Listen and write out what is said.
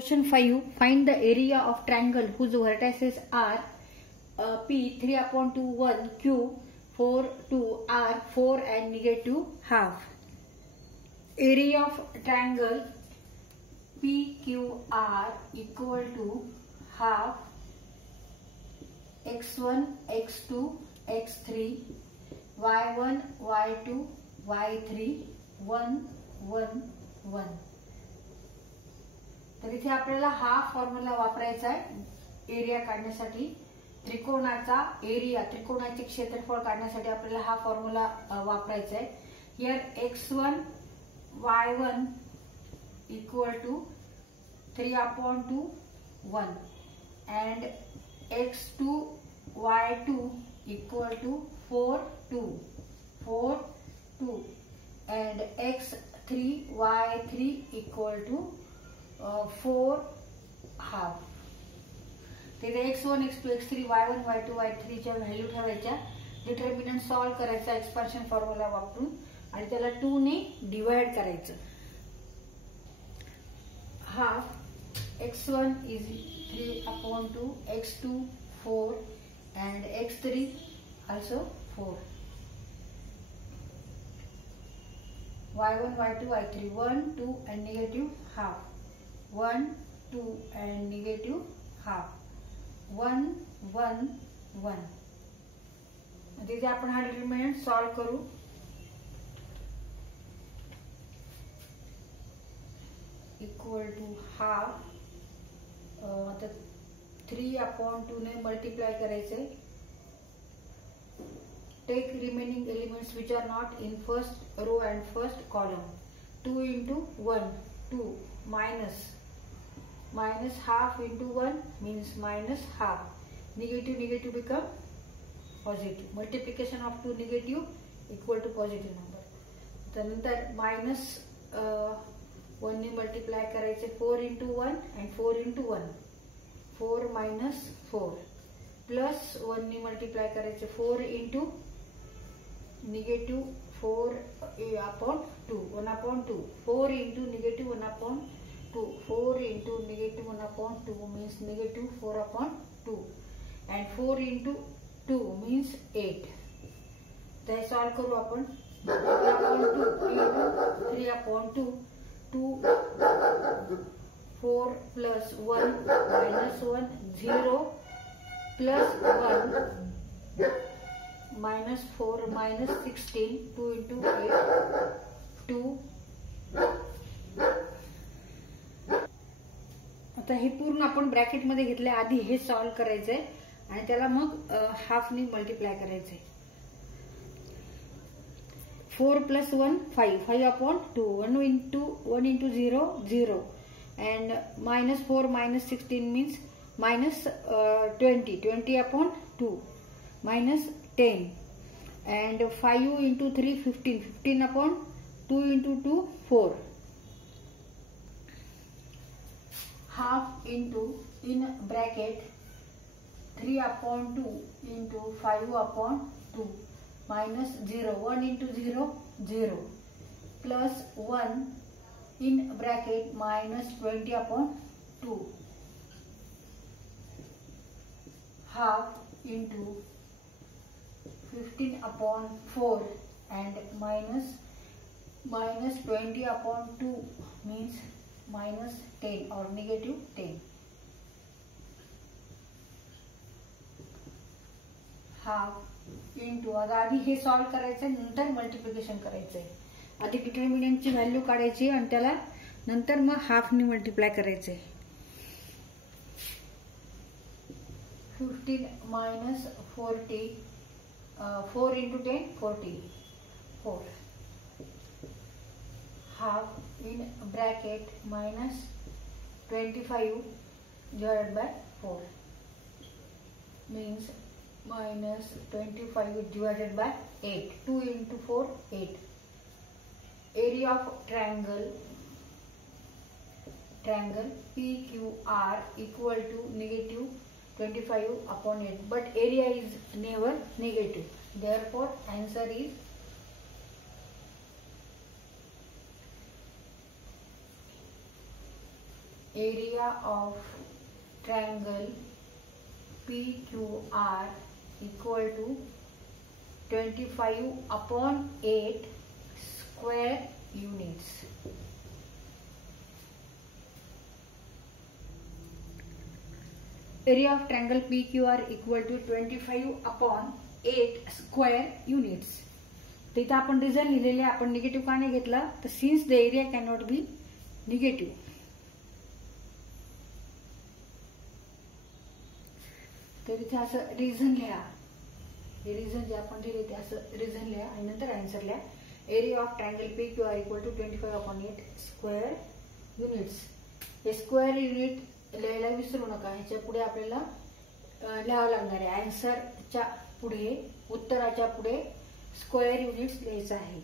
Question 5. Find the area of triangle whose vertices are P 3/2 1, Q 4 2, R 4 and negative half. Area of triangle PQR equal to half x1 x2 x3 y1 y2 y3 1 1 1. तर इथे आपल्याला हा फॉर्म्युला वापरायचा आहे एरिया काढण्यासाठी. त्रिकोणाचा एरिया, त्रिकोणाचे क्षेत्रफळ काढण्यासाठी आपल्याला हा फॉर्म्युला वापरायचा आहे. Here x1 y1 equal to 3/2 1 and x2 y2 equal to 4 2 and x3 y3 equal to 4 half. तिथे x1 x2 x3 y1 y2 y3 च्या व्हॅल्यू ठेवायच्या. डिटर्मिनंट सॉल्व करायचा एक्सपान्शन फॉर्म्युला वापरून आणि त्याला 2 ने डिवाइड करायचं. हाफ x1 is 3/2 x2 4 and x3 also 4 y1 y2 y3 1 2 and negative half 1 2 and negative half 1 1 1. तिथे आपण हा डिटर्मिनंट सॉल्व करू. इक्वल टू हाफ आता 3/2 ने मल्टिप्लाय करायचे. Take remaining elements which are not in first row and first column. 2 into 1 2 minus half into 1 means minus half. Negative become positive. Multiplication of 2 negative equal to positive number. त्यानंतर minus 1 ने multiply करायचे. 4 into 1 and 4 into 1 4 minus 4 plus 1 ने multiply करायचे. 4 into negative 4/2 1/2 4 into negative 1/2 4 into negative 1/2 means negative 4/2 and 4 into 2 means 8. ते सॉल्व करू आपण. 3/2 2 4 plus 1 minus 1 0 plus 1 minus 4 minus 16 2 into 8 2. आता हे पूर्ण आपण ब्रॅकेट मध्ये घेतले. आधी हे सॉल्व करायचंय आणि त्याला मग हाफ ने मल्टिप्लाय करायचंय. 4 plus 1 5 5/2 1 into 0 0 and minus 4 minus 16 means minus 20 20/2 minus 10 and 5 into 3 15 15/2 into 2 4 half into in bracket 3/2 into 5/2 minus 0 1 into 0 0 plus 1 in bracket minus 20/2 half into 15/4 and minus 20/2 means minus 10 or negative 10. Half into आता आधी हे सॉल्व करायचंय नंतर मल्टिप्लिकेशन करायचंय. आधी डिटर्मिनंटची व्हॅल्यू काढायची आणि त्याला नंतर मग हाफ ने मल्टिप्लाय करायचंय. 15 minus 40 4 into 10 40 4 half in bracket minus 25 divided by 4 means minus 25 divided by 8 2 into 4 8. Area of triangle PQR equal to negative 25/8 but area is never negative. Therefore answer is area of triangle PQR equal to 25/8 square units. Area of triangle PQR equal to 25/8 square units. तर इथं आपण रिझन लिहिलेले, आपण निगेटिव्ह का नाही घेतला, तर since the area cannot be negative. तर इथे असं रिझन लिहा, हे रिझन जे आपण दिले ते असं रिझन लिहा आणि नंतर आन्सर लिहा. Area of triangle PQR equal to 25/8 square units. हे स्क्वेअर युनिट लिहायला विसरू नका. ह्याच्या पुढे आपल्याला लिहावं लागणार आहे, आन्सरच्या पुढे, उत्तराच्या पुढे स्क्वेअर युनिट्स लिहायचं आहे.